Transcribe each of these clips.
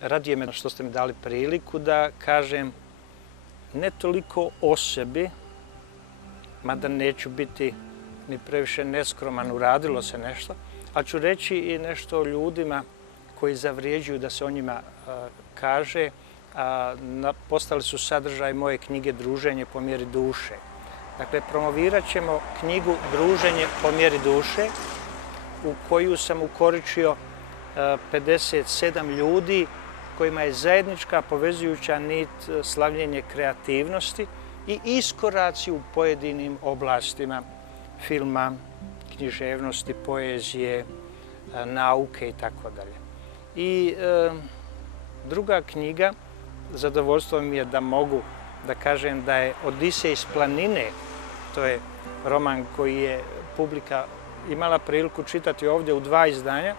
Raduje me što ste mi dali priliku da kažem ne toliko o sebi, mada neću biti ni previše neskroman, uradilo se nešto, ali ću reći i nešto o ljudima koji zavrijeđuju da se o njima kaže. Postali su sadržaj moje knjige Druženje po mjeri duše. Dakle, promovirat ćemo knjigu Druženje po mjeri duše, u koju sam ukoričio 57 ljudi kojima je zajednička povezujuća nit slavljenje kreativnosti i iskoraci u pojedinim oblastima filma, književnosti, poezije, nauke i tako dalje. I druga knjiga, zadovoljstvo mi je da mogu da kažem da je Odisej iz planine, to je roman koji je publika imala priliku čitati ovdje u 2 izdanja,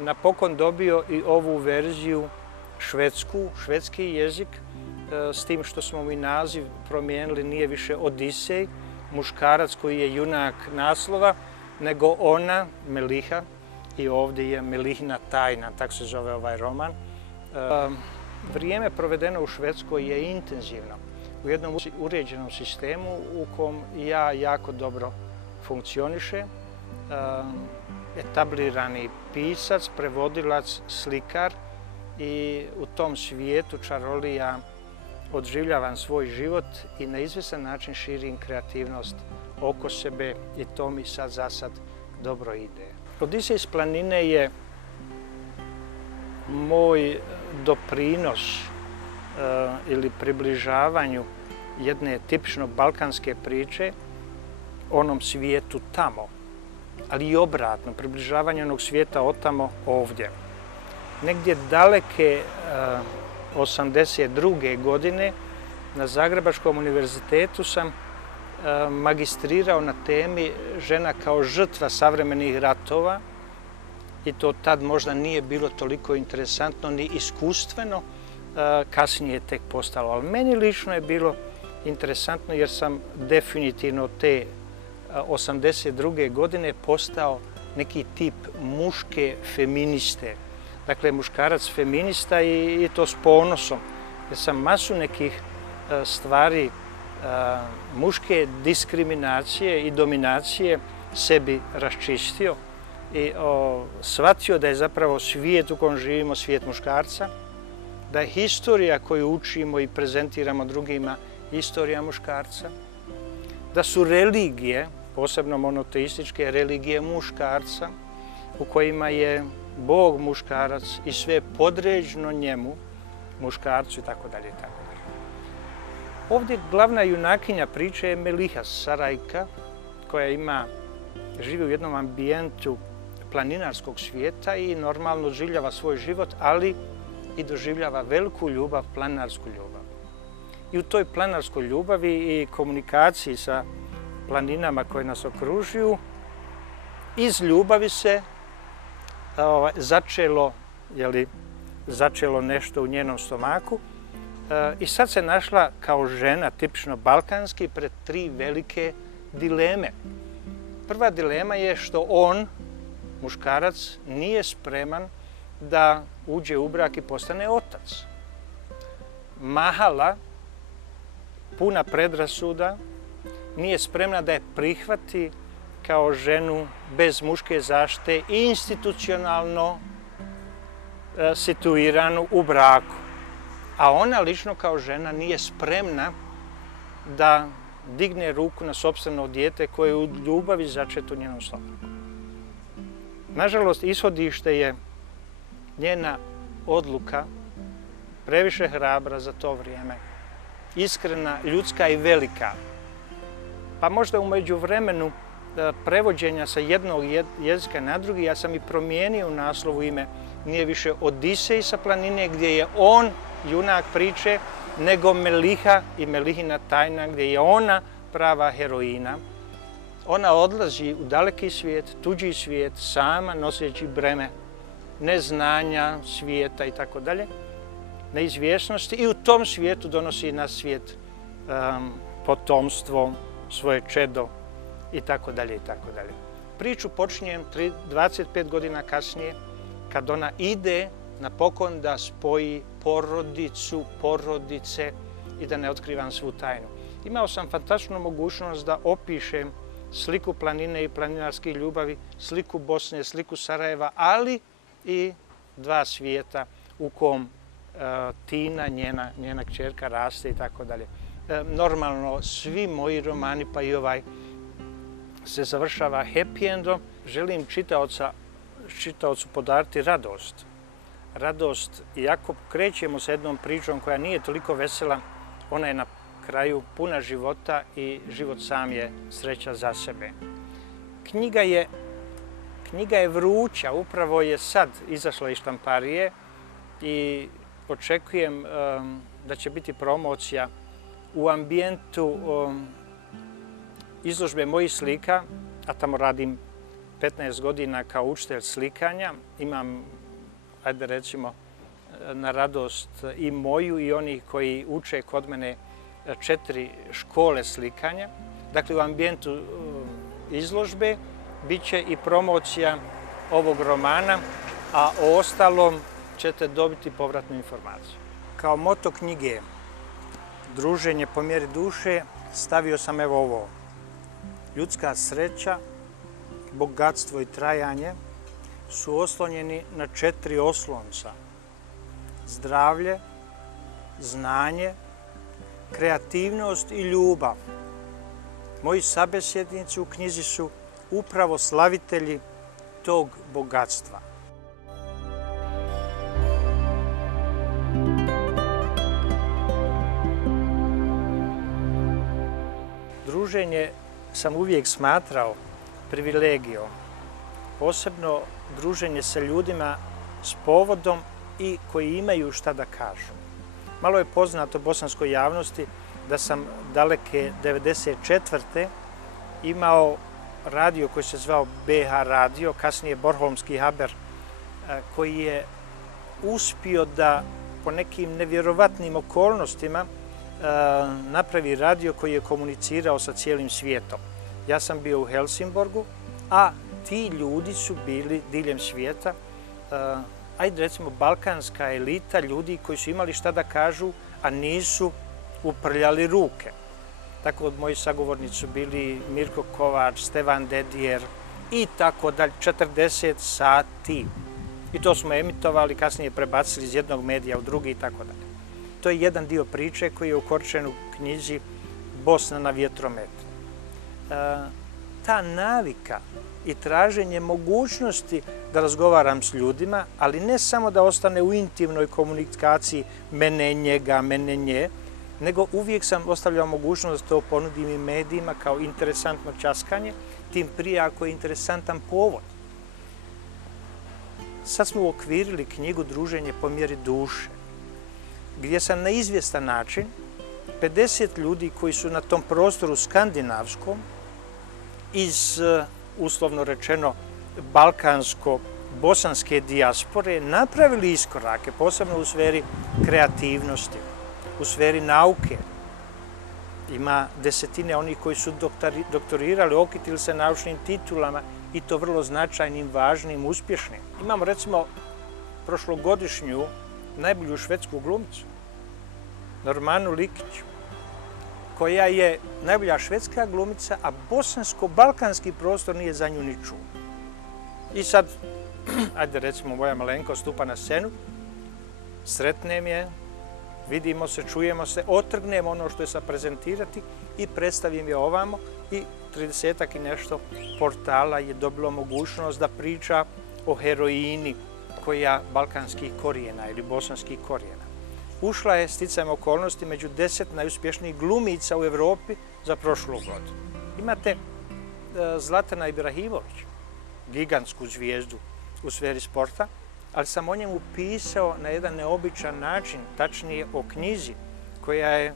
napokon dobio i ovu verziju švedski jezik, s tim što smo mi naziv promijenili, nije više Odisej, muškarac koji je junak naslova, nego ona, Meliha, i ovdje je Melihina tajna, tako se zove ovaj roman. Vrijeme provedeno u Švedskoj je intenzivno, u jednom uređenom sistemu u kom ja jako dobro funkcioniše. Etablirani pisac, prevodilac, slikar i u tom svijetu čarolija odživljavam svoj život i na izvjestan način širim kreativnost oko sebe i to mi sad za sad dobro ide. Odisej iz planine je moj doprinos ili približavanju jedne tipično balkanske priče onom svijetu tamo, ali i obratno, približavanje onog svijeta otamo ovdje. Negdje daleke 82. godine na Zagrebačkom univerzitetu sam magistrirao na temi žena kao žrtva savremenih ratova i to tad možda nije bilo toliko interesantno ni iskustveno, kasnije je tek postalo. Ali meni lično je bilo interesantno jer sam definitivno te 82. godine postao neki tip muške feministe. Dakle, muškarac feminista i to s ponosom. Jer sam masu nekih stvari muške diskriminacije i dominacije sebi raščistio i shvatio da je zapravo svijet u kojem živimo svijet muškarca, da je historija koju učimo i prezentiramo drugima historija muškarca, da su religije, posebno monoteističke religije muškarca, u kojima je Bog muškarac i sve podređeno njemu, muškarcu i tako dalje. Ovdje glavna junakinja priče je Meliha, Sarajka, koja živi u jednom ambijentu planinarskog svijeta i normalno doživljava svoj život, ali i doživljava veliku ljubav, planinarsku ljubav. I u toj planinarskoj ljubavi i komunikaciji sa planinama koje nas okružuju, iz ljubavi se začelo nešto u njenom stomaku i sad se našla kao žena, tipično balkanski, pred 3 velike dileme. Prva dilema je što on, muškarac, nije spreman da uđe u brak i postane otac. Mahala, puna predrasuda, nije spremna da je prihvati kao ženu bez muške zaštite i institucionalno situiranu u braku. A ona lično kao žena nije spremna da digne ruku na sopstveno dijete koje je u ljubavi začeto u njenom stomaku. Nažalost, ishodište je njena odluka, previše hrabra za to vrijeme, iskrena, ljudska i velika. Pa možda u međuvremenu prevođenja sa jednog jezika na drugi, ja sam i promijenio u naslovu ime, nije više Odisej sa planine gdje je on junak priče, nego Meliha i Melihina tajna gdje je ona prava heroina. Ona odlazi u daleki svijet, tuđi svijet, sama noseći breme neznanja, svijeta i tako dalje, neizvjesnosti i u tom svijetu donosi na svijet potomstvo, svoje čedo i tako dalje i tako dalje. Priču počinjem 25 godina kasnije kad ona ide napokon da spoji porodicu, porodice i da ne otkrivam svu tajnu. Imao sam fantastičnu mogućnost da opišem sliku planine i planinarske ljubavi, sliku Bosne, sliku Sarajeva, ali i dva svijeta u kom Tina, njena kćerka, raste i tako dalje. Normalno, svi moji romani, pa i ovaj, se završava happy endom. Želim čitaocu podariti radost. Radost, iako krećemo sa jednom pričom koja nije toliko vesela, ona je na kraju puna života i život sam je sreća za sebe. Knjiga je vruća, upravo je sad izašla iz štamparije i očekujem da će biti promocija u ambijentu izložbe mojih slika, a tamo radim 15 godina kao učitelj slikanja. Imam, ajde recimo, na radost i moju i onih koji uče kod mene 4 škole slikanja. Dakle, u ambijentu izložbe bit će i promocija ovog romana, a o ostalom ćete dobiti povratnu informaciju. Kao moto knjige Druženje po mjeri duše stavio sam evo ovo. Ljudska sreća, bogatstvo i trajanje su oslonjeni na 4 oslonca. Zdravlje, znanje, kreativnost i ljubav. Moji sabesjednici u knjizi su upravo slavitelji tog bogatstva. Druženje sam uvijek smatrao privilegijom, posebno druženje sa ljudima s povodom i koji imaju šta da kažu. Malo je poznato bosanskoj javnosti da sam daleke 1994. imao radio koji se zvao BH radio, kasnije Bornholmski Haber, koji je uspio da po nekim nevjerovatnim okolnostima napravi radio koji je komunicirao sa cijelim svijetom. Ja sam bio u Helsingborgu, a ti ljudi su bili diljem svijeta, ajde recimo balkanska elita ljudi koji su imali šta da kažu, a nisu uprljali ruke. Tako moji sagovornici su bili Mirko Kovač, Stevan Dedijer i tako dalje, 40 sati. I to smo emitovali, kasnije prebacili iz jednog medija u drugi i tako dalje. To je jedan dio priče koji je ukorčen u knjizi Bosna na vjetrometu. Ta navika i traženje mogućnosti da razgovaram s ljudima, ali ne samo da ostane u intimnoj komunikaciji mene, njega, mene, nje, nego uvijek sam ostavljao mogućnost da to ponudim i medijima kao interesantno ćaskanje, tim prije ako je interesantan povod. Sad smo uokvirili knjigu Druženje po mjeri duše, gdje sam na izvjestan način 50 ljudi koji su na tom prostoru skandinavskom iz, uslovno rečeno, balkansko-bosanske dijaspore napravili iskorake, posebno u sferi kreativnosti, u sferi nauke. Ima desetine onih koji su doktorirali, okitili se naučnim titulama i to vrlo značajnim, važnim, uspješnim. Imamo recimo prošlogodišnju najbolju švedsku glumicu, Normanu Likić, koja je najbolja švedska glumica, a bosansko-balkanski prostor nije za nju ni čuo. I sad, ajde recimo, moja malenko stupa na scenu, sretnem je, vidimo se, čujemo se, otrgnem ono što je sa prezentirati i predstavim je ovamo i 30-ak i nešto portala je dobilo mogućnost da priča o heroini koja balkanskih korijena ili bosanskih korijena. Ušla je sticajem okolnosti među 10 najuspješnijih glumica u Evropi za prošlu godinu. Imate Zlatana Ibrahimović, gigantsku zvijezdu u sferi sporta, ali sam o njemu pisao na jedan neobičan način, tačnije o knjizi koja je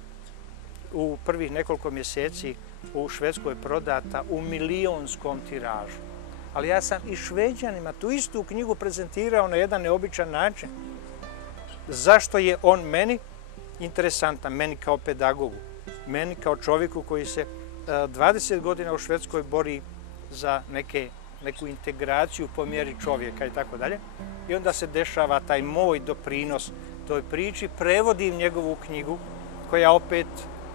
u prvih nekoliko mjeseci u Švedskoj prodata u milionskom tiražu. Ali ja sam i Šveđanima tu istu knjigu prezentirao na jedan neobičan način. Zašto je on meni interesantan, meni kao pedagogu, meni kao čovjeku koji se 20 godina u Švedskoj bori za neku integraciju po mjeri čovjeka i tako dalje. I onda se dešava taj moj doprinos toj priči, prevodim njegovu knjigu koja opet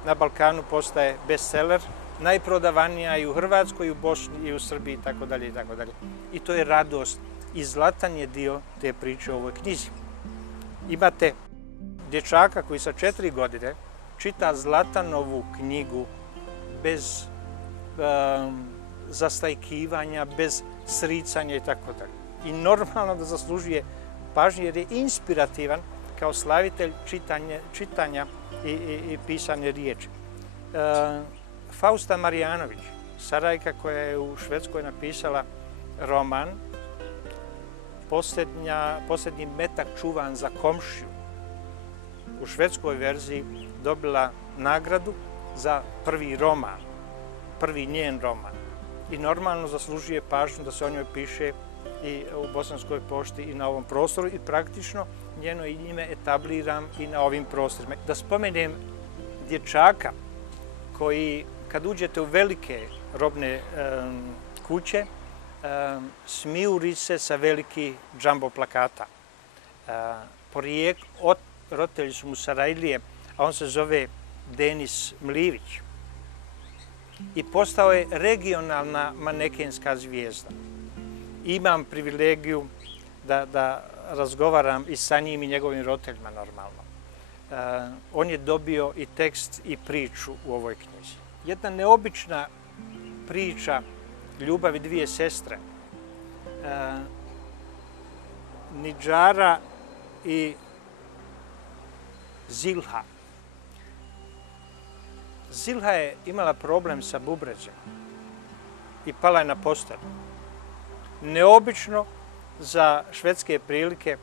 na Balkanu postaje bestseller, najprodavanija i u Hrvatskoj, i u Bosni, i u Srbiji, itd. itd. I to je radost. I Zlatan je dio te priče u ovoj knjizi. Imate dječaka koji sa 4 godine čita Zlatanovu knjigu bez zastajkivanja, bez sricanja itd. I normalno da zaslužuje pažnje jer je inspirativan kao slavitelj čitanja i pisane riječi. Fausta Marjanović, Sarajka koja je u Švedskoj napisala roman Posljednji metak čuvan za komšiju. U švedskoj verziji dobila nagradu za prvi roman, prvi njen roman. I normalno zaslužuje pažnju da se o njoj piše i u Bosanskoj pošti i na ovom prostoru i praktično njeno ime etabliram i na ovim prostorima. Da spomenem dječaka koji kad uđete u velike robne kuće smijuri se sa veliki džambo plakata. Roditelji su mu Sarajlije, a on se zove Denis Mlivić. I postao je regionalna manekenska zvijezda. Imam privilegiju da razgovaram i sa njim i njegovim roditeljima normalno. On je dobio i tekst i priču u ovoj knjizi. Jedna neobična priča ljubavi dvije sestre, Nidžara i Zilha. Zilha je imala problem sa bubređem i pala je na postelju. Neobično za švedske prilike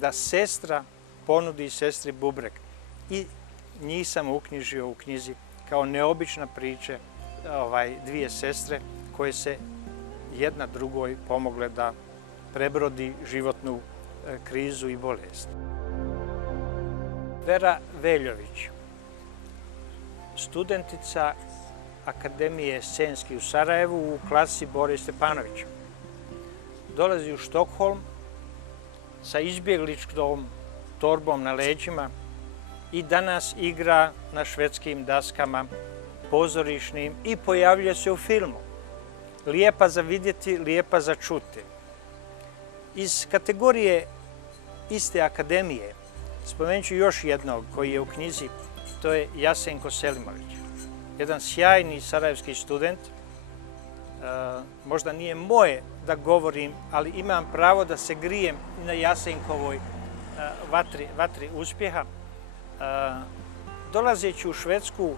da sestra ponudi sestri bubreg. I njih sam uknjižio u knjizi kao neobična priče dvije sestre koje se jedna drugoj pomogle da prebrodi životnu krizu i bolest. Vera Veljović, studentica Akademije scenski u Sarajevu u klasi Bore Stepanovića. Dolazi u Štokholm sa izbjegličkom torbom na leđima i danas igra na švedskim daskama, pozorišnim i pojavljuje se u filmu. Lijepa za vidjeti, lijepa za čuti. Iz kategorije iste akademije spomenut ću još jednog koji je u knjizi, to je Jasenko Selimović. Jedan sjajni sarajevski student. Možda nije moje da govorim, ali imam pravo da se grijem na Jasenkovoj vatri uspjeha. Dolazeći u Švedsku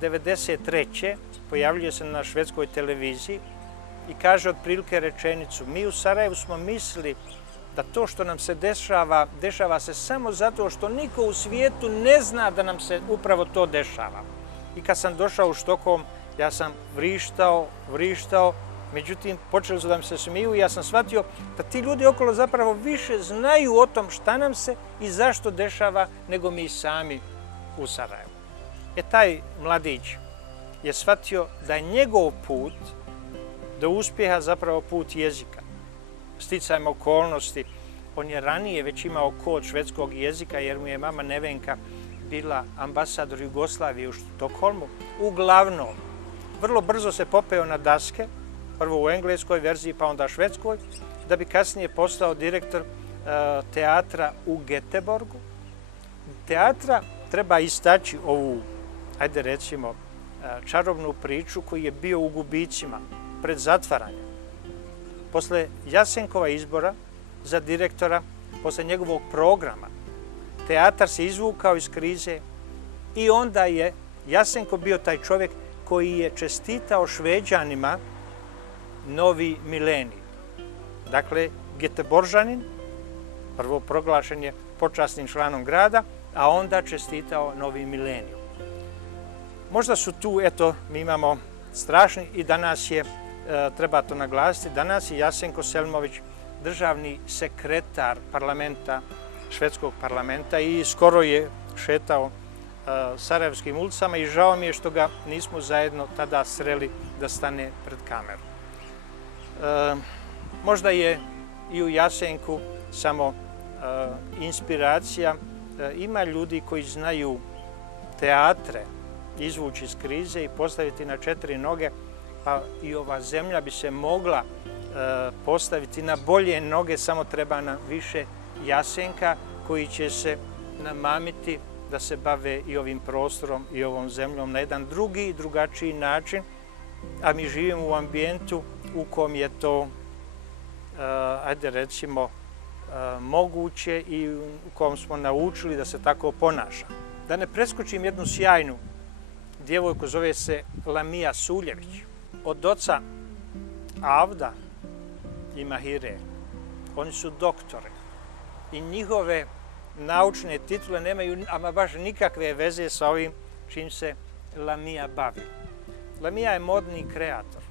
1993. pojavljuje se na švedskoj televiziji i kaže otprilike rečenicu: mi u Sarajevu smo mislili da to što nam se dešava se samo zato što niko u svijetu ne zna da nam se upravo to dešava. I kad sam došao u Štokholm, ja sam vrištao, međutim počeli su da mi se smiju i ja sam shvatio da ti ljudi okolo zapravo više znaju o tom šta nam se i zašto dešava nego mi sami u Sarajevu. Taj mladić je shvatio da je njegov put do uspjeha zapravo put jezika. Sticajem okolnosti, on je ranije već imao kod švedskog jezika jer mu je mama Nevenka bila ambasador Jugoslavije u Štokholmu. Uglavnom, vrlo brzo se popeo na daske, prvo u engleskoj verziji pa onda švedskoj, da bi kasnije postao direktor teatra u Göteborgu. Teatra treba istaći ovu, ajde recimo, čarobnu priču koji je bio u gubicima pred zatvaranjem. Posle Jasenkova izbora za direktora, posle njegovog programa, teatar se izvukao iz krize i onda je Jasenko bio taj čovjek koji je čestitao Šveđanima novi milenij. Dakle, Göteboržanin, prvo proglašen je počasnim članom grada, a onda čestitao novi milenij. Možda su tu, eto, mi imamo strašni i danas je, treba to naglasiti, danas je Jasenko Selimović državni sekretar parlamenta, švedskog parlamenta i skoro je šetao sarajevskim ulicama i žao mi je što ga nismo zajedno tada sreli da stane pred kameru. Možda je i u Jasenku samo inspiracija. Ima ljudi koji znaju teatre izvući iz krize i postaviti na 4 noge, pa i ova zemlja bi se mogla postaviti na bolje noge, samo treba nam više Jasenka koji će se namamiti da se bave i ovim prostorom i ovom zemljom na jedan drugi i drugačiji način, a mi živimo u ambijentu u kom je to, ajde recimo, moguće i u kom smo naučili da se tako ponaša. Da ne preskočim jednu sjajnu djevojku, zove se Lamija Suljević. Od oca Avda i Mahire, oni su doktori i njihove naučne titule nemaju ama baš nikakve veze sa ovim čim se Lamija bavi. Lamija je modni kreator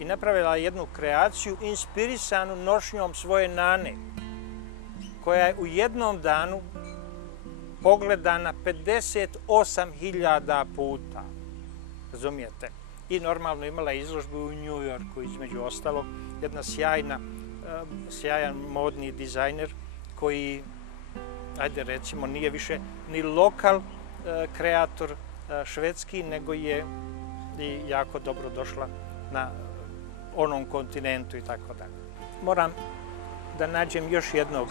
i napravila jednu kreaciju inspirisanu nošnjom svoje nane, koja je u jednom danu pogledana 58.000 puta. Razumijete? I normalno imala izložbu u New Yorku, između ostalog, jedna sjajan modni dizajner koji, ajde recimo, nije više ni lokal kreator švedski, nego je i jako dobro došla na onom kontinentu i tako dalje. Moram da nađem još jednog,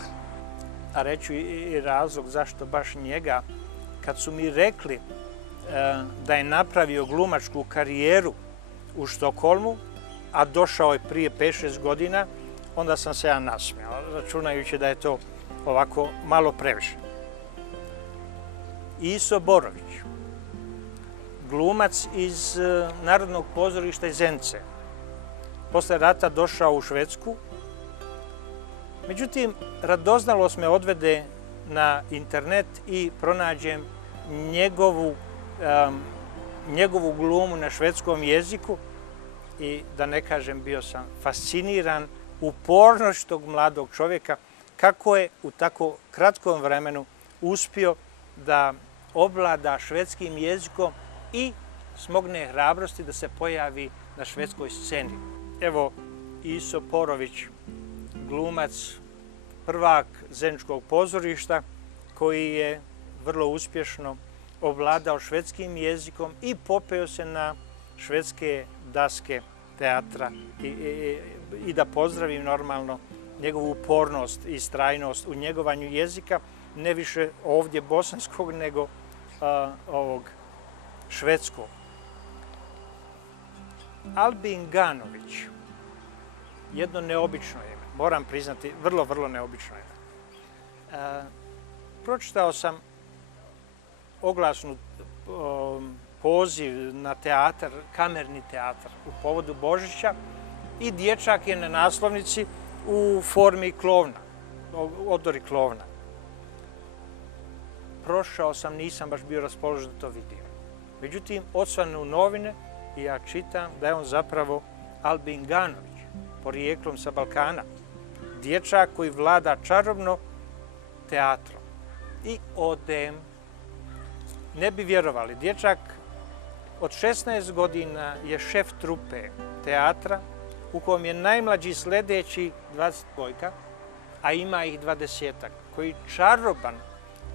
a reću i razlog zašto baš njega. Kad su mi rekli da je napravio glumačku karijeru u Štokholmu, a došao je prije 5-6 godina, onda sam se ja nasmijao, računajući da je to ovako malo previše. Iso Borović, glumac iz Narodnog pozorišta iz Zence, posle rata došao u Švedsku. Međutim, radoznalost me odvede na internet i pronađem njegovu glumu na švedskom jeziku i da ne kažem, bio sam fasciniran upornošću tog mladog čovjeka, kako je u tako kratkom vremenu uspio da ovlada švedskim jezikom i smogne hrabrosti da se pojavi na švedskoj sceni. Evo, Iso Porović, glumac, prvak Zeničkog pozorišta, koji je vrlo uspješno ovladao švedskim jezikom i popeo se na švedske daske teatra i da pozdravim normalno njegovu upornost i strajnost u njegovanju jezika, ne više ovdje bosanskog, nego ovog švedskog. Albin Ganović, jedno neobično ime, moram priznati, vrlo neobično ime. Pročitao sam oglasnu poziv na teatar, kamerni teatar u povodu Božića i dječak je na naslovnici u formi klovna, odori klovna. Prošao sam, nisam baš bio raspoložen da to vidim. Međutim, odsvanu novine i ja čitam da je on zapravo Albin Ganović, porijeklom sa Balkana. Dječak koji vlada čarobno teatrom. I odem, ne bi vjerovali, dječak od 16 godina je šef trupe teatra u kojem je najmlađi sljedeći 22, a ima ih 20-ak, koji čaroban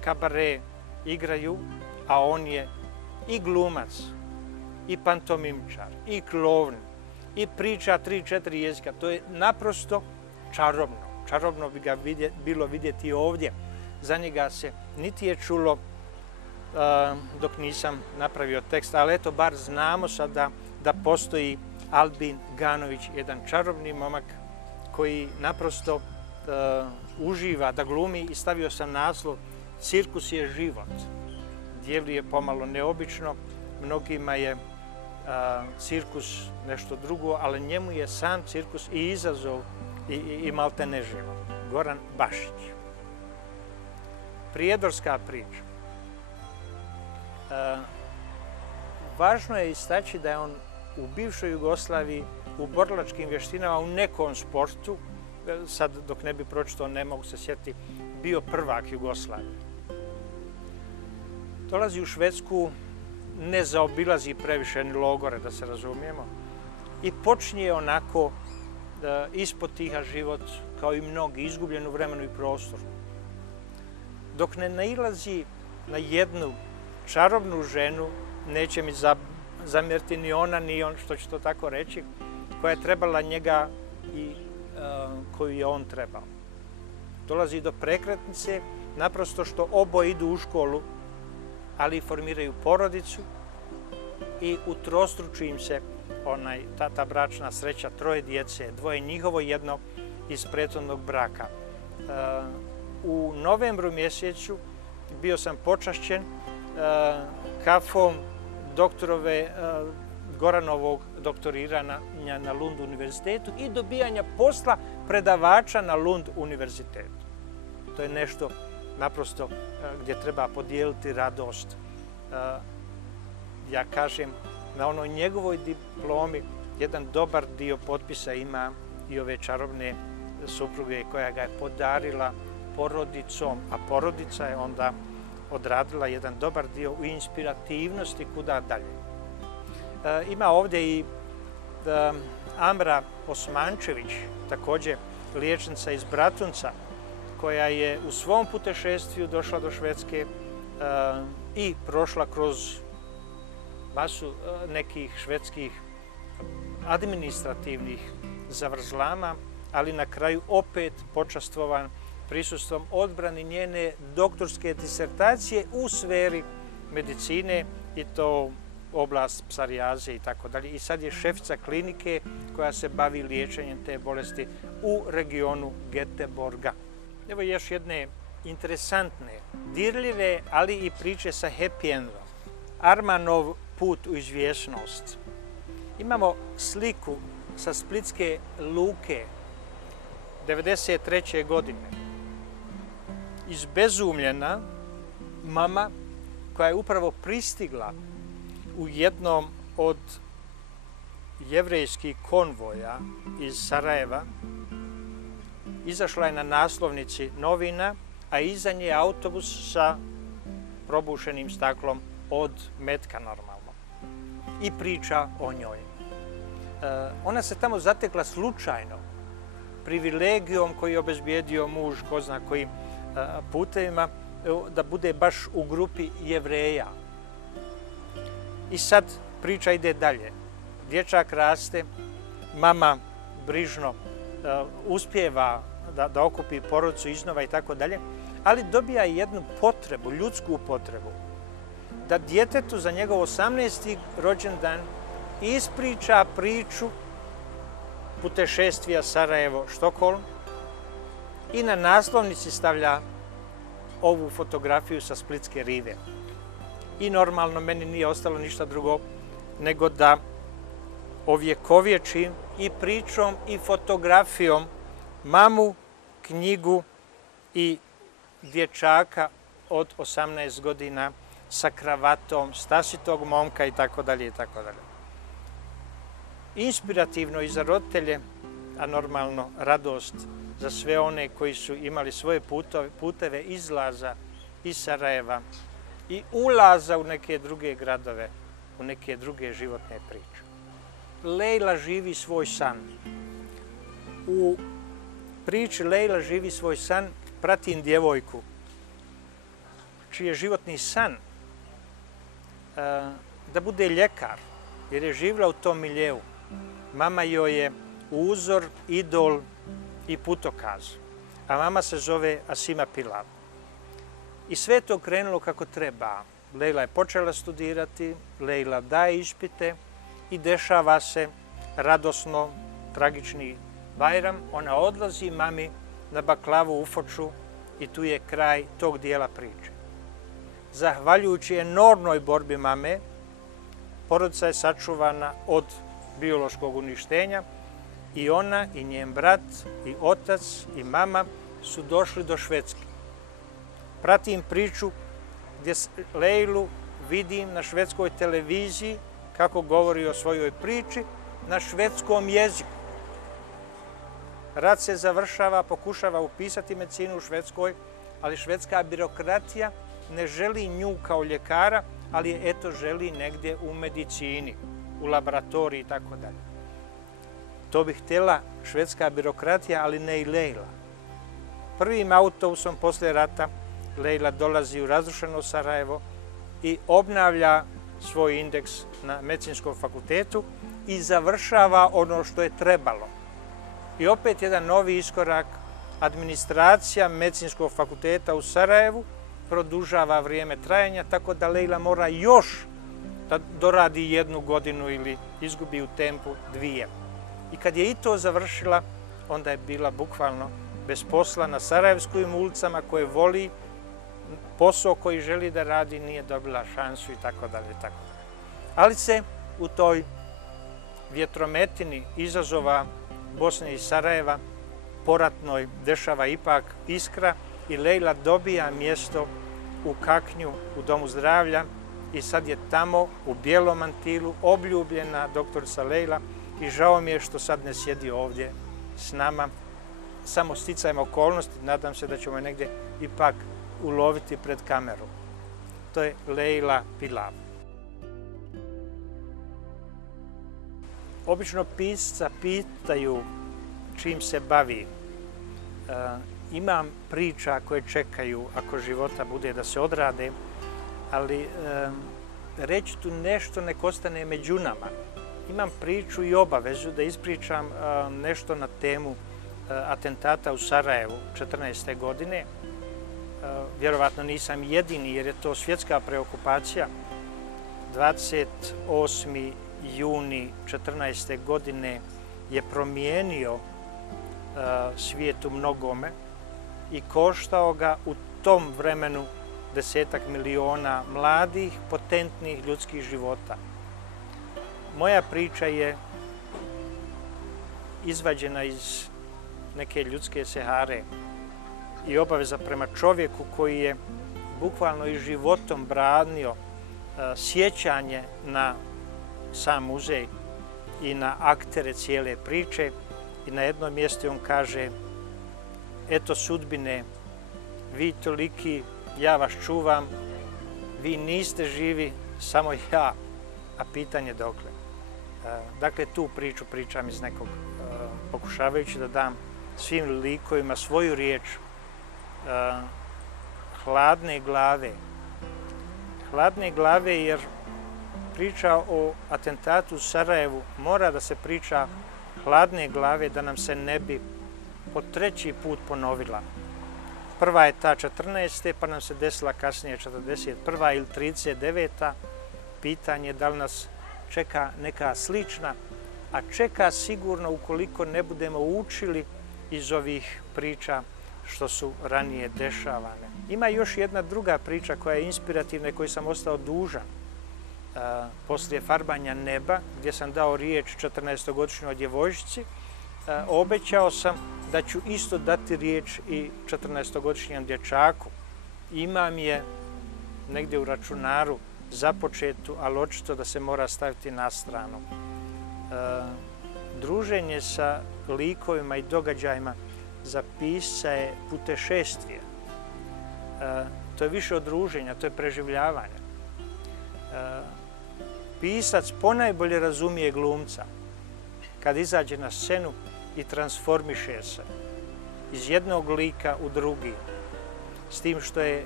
kabare igraju, a on je i glumac, i pantomimčar, i klovn, i priča 3-4 jezika. To je naprosto čarobno. Čarobno bi ga bilo vidjeti ovdje. Za njega se niti je čulo dok nisam napravio tekst, ali eto, bar znamo sada da postoji Albin Ganović, jedan čarobni momak koji naprosto uživa da glumi i stavio sam naslov Cirkus je život. Djeluje pomalo neobično, mnogima je cirkus nešto drugo, ali njemu je sam cirkus i izazov i malte ne život. Goran Bašić. Prijedorska priča. Važno je istaći da je on u bivšoj Jugoslaviji u borilačkim vještinama u nekom sportu, sad dok ne bi pročitao ne mogu se sjetiti, bio prvak Jugoslavije. Dolazi u Švedsku, ne zaobilazi previše ni logore, da se razumijemo, i počinje onako ispotiha život kao i mnogi, izgubljen u vremenu i prostoru. Dok ne nailazi na jednu čarobnu ženu, neće mi zamjeriti ni ona, ni on, što ću to tako reći, koja je trebala njega i koju je on trebao. Dolazi do prekretnice, naprosto što oboje idu u školu, ali formiraju porodicu i utrostruči im se ta bračna sreća, 3 djece, 2 njihovo, 1 iz prethodnog braka. U novembru mjesecu bio sam počašćen kafom doktorove Goranovog doktoriranja na Lund univerzitetu i dobijanja posla predavača na Lund univerzitetu. To je nešto naprosto gdje treba podijeliti radost. Ja kažem, na onoj njegovoj diplomi jedan dobar dio potpisa ima i ove čarobne supruge koja ga je podarila porodicom, a porodica je onda odradila jedan dobar dio u inspirativnosti kuda dalje. Ima ovdje i Amra Osmančević, također liječnica iz Bratunca, koja je u svom putešestviju došla do Švedske i prošla kroz masu nekih švedskih administrativnih zavrzlama, ali na kraju opet počastvovan prisustvom odbrani njene doktorske disertacije u sferi medicine i to oblast psorijaze i tako dalje. I sad je šefica klinike koja se bavi liječenjem te bolesti u regionu Göteborga. Evo još jedne interesantne, dirljive, ali i priče sa happy endom. Armanov put u izvjesnost. Imamo sliku sa Splitske luke 1993. godine. Izbezumljena mama koja je upravo pristigla u jednom od jevrejskih konvoja iz Sarajeva, izašla je na naslovnici novina, a iza nje je autobus sa probušenim staklom od metka normalno. I priča o njoj. Ona se tamo zatekla slučajno, privilegijom koji je obezbijedio muž, ko zna kojim putevima, da bude baš u grupi Jevreja. I sad priča ide dalje. Dječak raste, mama brižno uspijeva da okupi porodicu iznova i tako dalje, ali dobija jednu potrebu, ljudsku potrebu, da djetetu za njegov 18. rođendan ispriča priču putešestvija Sarajevo-Štokholm i na naslovnici stavlja ovu fotografiju sa Splitske rive. I normalno meni nije ostalo ništa drugo nego da ovjekovječim i pričom i fotografijom mamu, knjigu i dječaka od 18 godina sa kravatom, stasitog momka i tako dalje i tako dalje. Inspirativno i za roditelje, a normalno radost za sve one koji su imali svoje puteve izlaza iz Sarajeva i ulaza u neke druge gradove, u neke druge životne priče. Lejla živi svoj san. U priči Lejla živi svoj san pratim djevojku čiji je životni san da bude ljekar, jer je živjela u tom miljeu. Mama joj je uzor, idol i putokaz, a mama se zove Asima Pilav. I sve je to krenulo kako treba. Lejla je počela studirati, Lejla daje ispite i dešava se radosno tragični Bajram. Ona odlazi mami na baklavu u Foču i tu je kraj tog dijela priče. Zahvaljujući enormnoj borbi mame, porodica je sačuvana od biološkog uništenja i ona i njen brat i otac i mama su došli do Švedske. Pratim priču gdje Lejlu vidim na švedskoj televiziji kako govori o svojoj priči na švedskom jeziku. Rat se završava, pokušava upisati medicinu u Švedskoj, ali švedska birokratija ne želi nju kao ljekara, ali je eto želi negdje u medicini, u laboratoriji i tako dalje. To bi htjela švedska birokratija, ali ne i Lejla. Prvim autobusom poslije rata Lejla dolazi u razrušeno Sarajevo i obnavlja svoj indeks na Medicinskom fakultetu i završava ono što je trebalo. I opet jedan novi iskorak, administracija Medicinskog fakulteta u Sarajevu produžava vrijeme trajanja, tako da Lejla mora još da doradi 1 godinu ili izgubi u tempu 2. I kad je i to završila, onda je bila bukvalno bez posla na sarajevskim ulicama, koje voli, posao koji želi da radi, nije dobila šansu i tako dalje. Ali se u toj vjetrometini izazova Bosne i Sarajeva poratnoj dešava ipak iskra i Lejla dobija mjesto u Kaknju u domu zdravlja i sad je tamo u bijelom mantilu obljubljena doktorica Lejla i žao mi je što sad ne sjedi ovdje s nama. Samo sticajem okolnosti, nadam se da ćemo je negdje ipak uloviti pred kameru. To je Lejla Pilav. Obično pisca pitaju čim se bavi. Imam priča koje čekaju ako života bude da se odrade, ali reći tu nešto nek ostane među nama. Imam priču i obavezu da ispričam nešto na temu atentata u Sarajevu 2014. godine. Vjerovatno nisam jedini jer je to svjetska preokupacija. 28. juni 2014. godine je promijenio svijet u mnogome i koštao ga u tom vremenu 10 miliona mladih, potentnih ljudskih života. Moja priča je izvađena iz neke ljudske sehare i obaveza prema čovjeku koji je bukvalno i životom branio sjećanje na sam muzej i na aktere cijele priče. I na jednom mjestu on kaže: eto sudbine, vi toliki, ja vas čuvam, vi niste živi, samo ja, a pitanje dokle. Dakle, tu priču pričam iz nekog, pokušavajući da dam svim likovima svoju riječ hladne glave. Hladne glave jer priča o atentatu u Sarajevu mora da se priča hladne glave da nam se ne bi po 3. put ponovila. Prva je ta 14. pa nam se desila kasnije 41. ili 39. Pitanje je da li nas čeka neka slična, a čeka sigurno ukoliko ne budemo učili iz ovih priča što su ranije dešavane. Ima još jedna druga priča koja je inspirativna i koju sam ostao dužan. Poslije farbanja neba, gdje sam dao riječ 14-godišnjoj djevojčici, obećao sam da ću isto dati riječ i 14-godišnjem dječaku. Imam je negdje u računaru započetu, ali očito da se mora staviti na stranu. Druženje sa likovima i događajima za pisca je putešestvije. To je više od druženja, to je preživljavanje. Pisac ponajbolje razumije glumca kad izađe na scenu i transformiše se iz jednog lika u drugi, s tim što je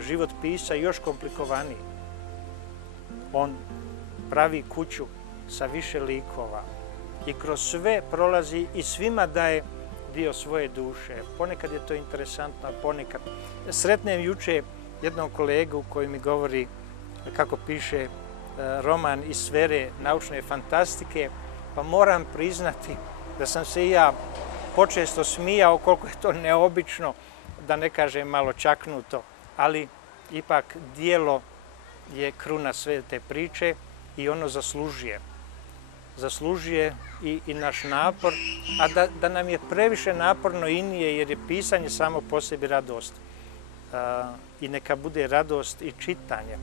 život pisca još komplikovaniji. On pravi kuću sa više likova i kroz sve prolazi i svima daje dio svoje duše. Ponekad je to interesantno, ponekad. Sretnem juče jednog kolegu koji mi govori kako piše roman iz sfere naučne fantastike, pa moram priznati da sam se i ja počesto smijao koliko je to neobično, da ne kažem malo čaknuto, ali ipak djelo je kruna sve te priče i ono zaslužuje. Zaslužuje i naš napor, a da nam je previše naporno i nije, jer je pisanje samo po sebi radost. I neka bude radost i čitanje.